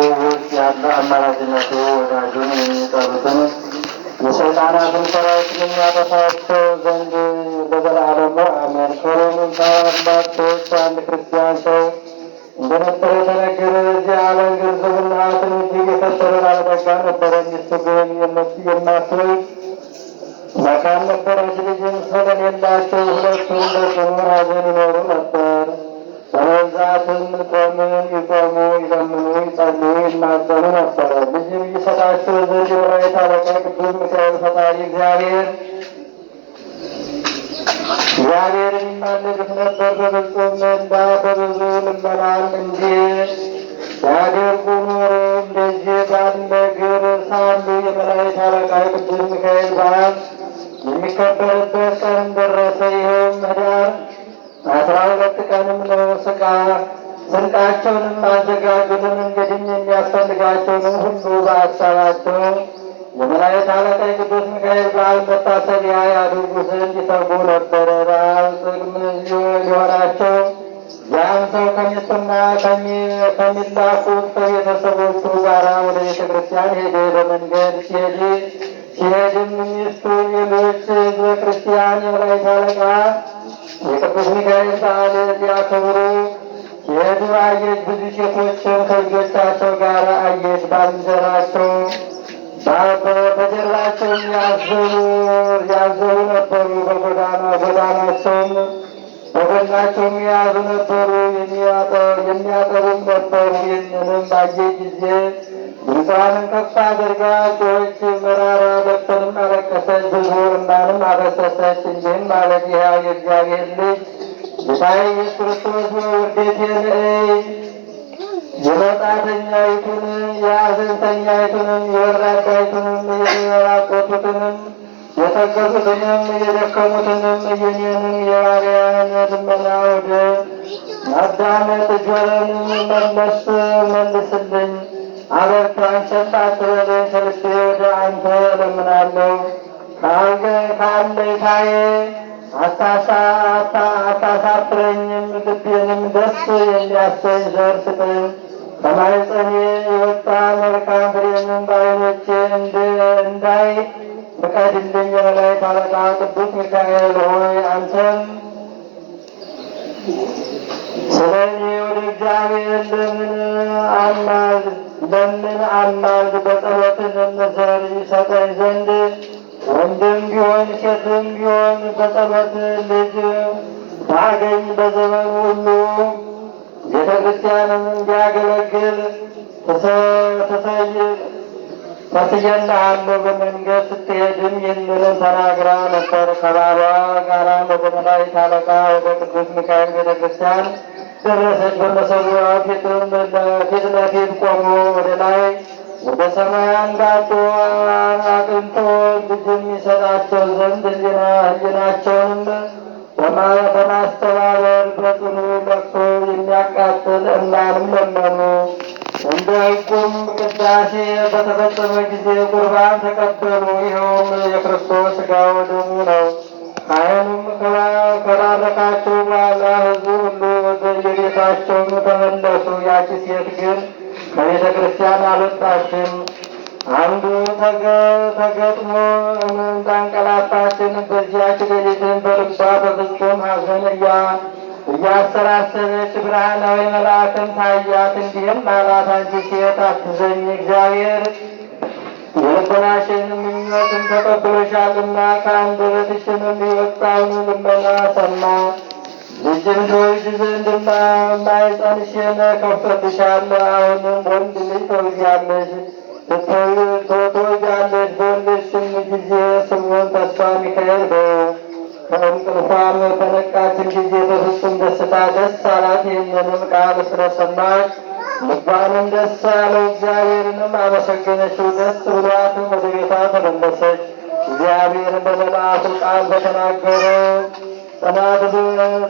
ውስጥ ያለ አማራጭነቱ ወዳጁን የሚጠሩትን የሰይጣናትን ሰራዊትን የሚያጠፋቸው ዘንድ ለዘላለሙ አሜን። ከሮም ታላላቆች አንድ ክርስቲያን ሰው እንደነበረ የተነገረ በዚህ ዓለም ገንዘብና ሀብትን እጅግ የከበረ ባለጠጋ ነበረ። ሚስቱ ግን የማትወልድ መካን ነበረች። ልጅም ስለሌላቸው ሁለቱም በጽኑ ሐዘን ይኖሩ ነበር። በመብዛትም ጾምን ይጾሙ፣ ይለምኑ፣ ይጸልዩ፣ ይማጸኑ ነበረ። ልጅም ይሰጣቸው ዘንድ የመላእክት አለቃ ቅዱስ ሚካኤል ፈጣሪ እግዚአብሔርን ይማልዱት ነበር። በፍጹም ምልጃ በብዙ ልመናም እንዲህ ያደርጉ ኖሮ። እንደዚህ ባለ ነገር ሳሉ የመላእክት አለቃ ቅዱስ ሚካኤል በዓል የሚከበርበት ቀን ደረሰ። ይኸውም ኅዳር 12 ቀንም ነው። ስንቃቸውንም አዘጋጁልን፣ እንግዲህ የሚያስፈልጋቸውንም ሁሉ በአሳባቸው የመላእክት አለቃ ቅዱስ ሚካኤል በዓል መታሰቢያ ያድርጉ ዘንድ ይተጉ ነበረ። በዓል ጽግም ሊሆናቸው ያን ሰው ከሚስቱና ከሚላኩት ከቤተሰቦቹ ጋር ወደ ቤተ ክርስቲያን ሄደ። በመንገድ ሲሄድም ሚስቱ፣ ሌሎች ሕዝበ ክርስቲያን የመላእክት አለቃ የቅዱስ ሚካኤል በዓል ሊያከብሩ ሲሄዱ አየች። ብዙ ሴቶችን ከልጆቻቸው ጋር አየች። ባልንጀራቸው በጀርባቸው ያዘሉ ነበሩ። በጎዳናቸውም በጎናቸውም የያዙ ነበሩ፣ የሚያጠሩም ነበሩ። ይህንንም ባየች ጊዜ ድምፅዋንም ከፍ አድርጋ ጮኸች፣ መራራ ለቅሶንም አለቀሰች፣ ብዙ እንባንም አፈሰሰች። እንዲህም ማለት ይኸው የእግዚአብሔር ልጅ ጌታዬ ኢየሱስ ክርስቶስ ውዴቴን እይ፣ የመጻተኛይቱን የአዘንተኛይቱንም የወራዳይቱንም የሚራቆቱትንም የተገዙትንም የደከሙትንም የኔንም የባሪያህን ልመና ወደ ማዳመጥ ጆሮዬን መልስልኝ። አበርታኝ፣ ቸል አትበለኝ። ከልቤ ወደ አንተ እለምናለሁ። ከአለኝታዬ አታሳፍረኝም። ልቤንም ደስ የሚያሰኝ ዘር ስጠኝ። ከማኅፀኔ የወጣ መልካም ፍሬንም በዓይኖቼ እንዳይ ፍቀድልኝ። የመላእክት አለቃ ቅዱስ ሚካኤል ሆይ አንተም ስለ እኔ ወደ እግዚአብሔር ለምን አማልድ። በጸሎትህም ዘር ይሰጠኝ ዘንድ ወንድም ቢሆን ሴትም ቢሆን በጸሎት ልጅ ባገኝ በዘመኑ ሁሉ ቤተ ክርስቲያንም እንዲያገለግል ተስዬልሃለሁ። በመንገድ ስትሄድም ይህንንም ተናግራ ነበር። ከባሏ ጋራ ወደ መላእክት አለቃ ወደ ቅዱስ ሚካኤል ቤተ ክርስቲያን ደረሰች። በመሰዊያው ፊት ለፊት ቆሞ ወደ ላይ ወደ ሰማይ አንጋጦ አቅንቶ ልጅም ይሰጣቸው ዘንድ ሕሊናቸውንም በማስተባበር በጽኑ ለቅሶ የሚያቃጥል እንባንም ለመኑ። እንደ ሕጉም ቅዳሴ በተፈጸመ ጊዜ ቁርባን ተቀበሉ። ይኸውም የክርስቶስ ሥጋው ደሙ ነው። ካህኑም ከባረካቸው በኋላ ሕዝቡ ሁሉ ወደ የቤታቸውም ተመለሱ። ያቺ ሴት ግን ከቤተ ክርስቲያን አልወጣችም። አንዱ ተገጥሞ እንዳንቀላፋችን በዚያች ሌሊትን በልቧ በፍጹም ሐዘን እያሰላሰለች ብርሃናዊ መልአክን ታያት። እንዲህም አላት፣ አንቺ ሴት አትዘኝ፣ እግዚአብሔር የልቦናሽን ምኞትን ተቀብሎሻልና ከአንደበትሽም የወጣውን ልመና ሰማ። ልጅም ትወልጂ ዘንድና ማኅፀንሽን ከፍቶልሻል። አሁንም ወንድ ልጅ ትወልጃለሽ። በወለድሽም ጊዜ ስሙን ተስፋ ሚካኤል በይው። ከእንቅልፏም በነቃችን ጊዜ በፍጹም ደስታ ደስ አላት። ይህንንም ቃል ስለሰማች ልቧንም ደስ አለው፣ እግዚአብሔርንም አመሰገነችው። ደስ ብሏትም ወደ ቤቷ ተመለሰች። እግዚአብሔርን በመልአኩ ቃል በተናገረው ጽናት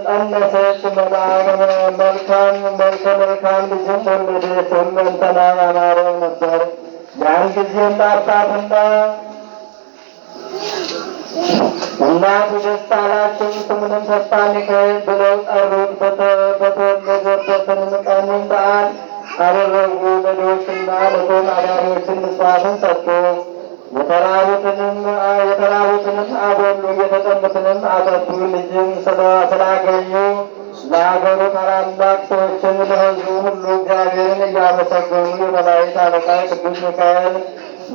ጸነሰች። መልከ መልካም ልጅም ወለደች። ሁለንተና ያማረ ነበር። ያን ጊዜም አባትና እናቱ ደስ አላቸው። ስሙንም ተስፋ ሚካኤል ብለው ጠሩት። በተወለደበትንም ቀንም በዓል አደረጉ። ለድሆችና ማዕጠንታትን ሰጡ። የተራቡትንም አበሉ፣ የተጠሙትንም አጠጡ። ልጅም ስላገኙ ለሀገሩ ታላላቅ ሰዎችን ለሕዝቡ ሁሉ እግዚአብሔርን እያመሰገኑ የመላእክት አለቃ ቅዱስ ሚካኤል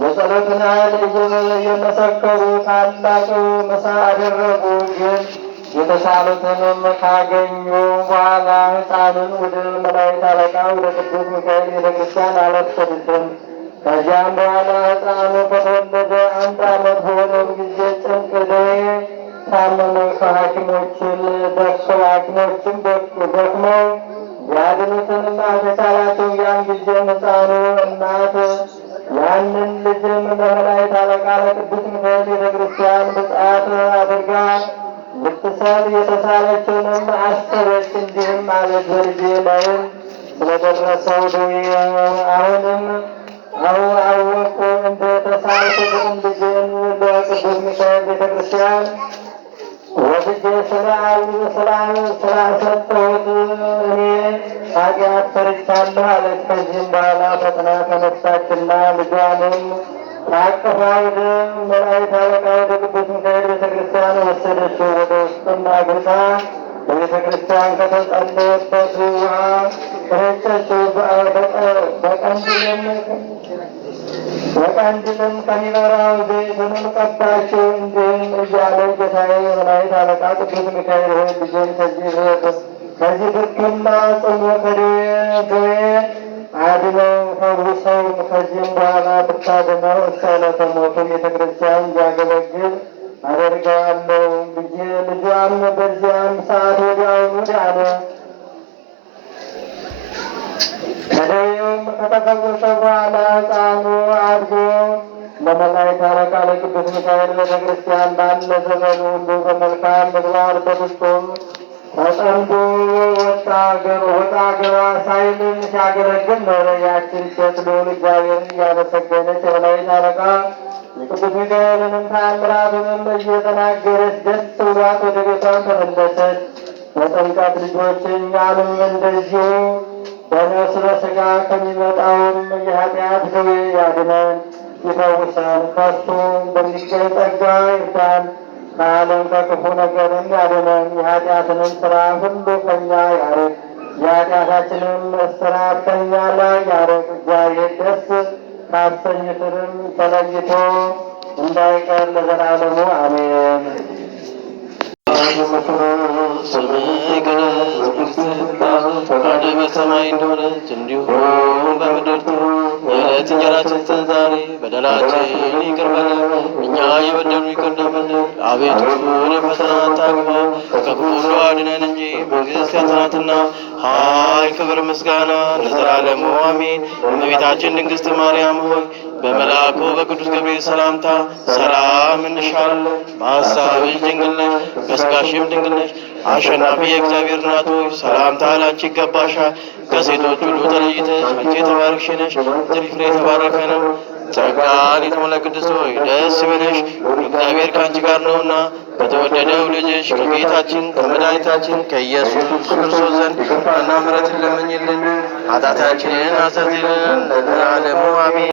የጸሎትን ኃይል እየመሰከሩ ታላቅ ምሳ አደረጉ። ግን የተሻሉትንም ካገኙ በኋላ ሕፃንን ወደ መላእክት አለቃ ወደ ቅዱስ ሚካኤል ቤተክርስቲያን አልወሰዱትም። ከዚያም በኋላ ሕፃኑ ከተወለደ 1 ዓመት በሆነው ጊዜ ጭንቅ ደዌ ታመመ። ሐኪሞችም ደክመው ያድኑትንም አልተቻላቸው። ያን ጊዜም ሕፃኑ እናት ያንን ልጅም ለመላእክት አለቃ ለቅዱስ ሚካኤል ቤተክርስቲያን ብፅዓት አድርጋ ልትሰጥ የተሳለችውንም አሰበች። እንዲህም አለች፣ በልጄ ላይም ስለደረሰው ደዌ አሁን አወቅሁ። እንደ ተሳልኩ ግን ልጄን ለቅዱስ ሚካኤል ቤተክርስቲያን ወስጄ ስላልሰጠሁት እኔ ኃጢአት ሰርቻለሁ አለች። ከዚህም በኋላ ፈጥና ተነሳችና ልጇንም ታቅፋ ወደ መላእክት አለቃ ወደ ቅዱስ ሚካኤል ቤተክርስቲያን ወሰደችው። ወደ ውስጥም አግብታ በቤተ ክርስቲያን ከተጸለየበት ውሃ ረጨችው። በቀንድልም ከሚበራው ዘይቱንም ቀባችው። እንዲህም እያለች ጌታዬ የመላእክት አለቃ ቅዱስ ሚካኤል ሆይ ልጄን ከዚህ ብርቱና ጽኑ ደዌ አድነው ፈውሰው። ከዚህም በኋላ ብታድነው እስከ ዕለተ ሞቱ ቤተ ክርስቲያን እንዲያገለግል አደርገዋለሁ። ልጇም በዚያም ሰዓት ወዲያውኑ ዳነ። ከደዌውም ከተፈወሰ በኋላ ሕፃኑ አድጎ ለመላእክት አለቃ ለቅዱስ ሚካኤል ቤተ ክርስቲያን ባለ ዘመኑ ሁሉ በመልካም ምግባር በፍጹም ተጠምዶ ወጣ ገባ ሳይልም ሲያገለግል ኖረ። ያችን ሴት ልዑል እግዚአብሔርን እያመሰገነች የመላእክት አለቃ የቅዱስ ሚካኤልንም ተአምራቱንም እየተናገረች ደስ ብሏት ወደ ቤቷን ተመለሰች። በጥምቀት ልጆች እኛንም እንደዚሁ በነፍስ በሥጋ ከሚመጣውም የኃጢአት ደዌ ያድነን ይፈውሰን። ከሱ በሚገኝ ጸጋ ይርዳን። ከዓለም ከክፉ ነገርም ያድነን። የኃጢአትንም ሥራ ሁሉ ከኛ ያርቅ። የኃጢአታችንም እስራት ከኛ ላይ ያርቅ። እግዚአብሔር ደስ ካሰኙትንም ተለይቶ እንዳይቀር ለዘላለሙ አሜን። ፈቃድህ በሰማይ እንደሆነች እንዲሁም በምድር የዕለት እንጀራችንን ስጠን ዛሬ። በደላችንን ይቅር በለን እኛ የበደሉንን ይቅር እንደምንል። አቤቱ ወደ ፈተና አታግባን ከክፉ ሁሉ አድነን እንጂ መንግሥት ያንተ ናትና፣ ኃይል፣ ክብር፣ ምስጋና ለዘላለሙ አሜን። እመቤታችን ድንግስት ማርያም ሆይ በመልአኩ በቅዱስ ገብርኤል ሰላምታ ሰላም እንልሻለን። በሐሳብሽ ድንግል ነሽ፣ በሥጋሽም ድንግል ነሽ። አሸናፊ የእግዚአብሔር እናት ሆይ ሰላምታ ላንቺ ይገባሻል። ከሴቶች ሁሉ ተለይተሽ አንቺ የተባረክሽ ነሽ፣ የማኅፀንሽ ፍሬ የተባረከ ነው። ጸጋን የተሞላሽ ቅድስት ሆይ ደስ ይበልሽ፣ እግዚአብሔር ከአንቺ ጋር ነውና ከተወደደው ልጅሽ ከጌታችን ከመድኃኒታችን ከኢየሱስ ክርስቶስ ዘንድ ይቅርታና ምሕረትን ለምኝልን ኃጢአታችንን አስተሰርይልን ለዘላለሙ አሜን።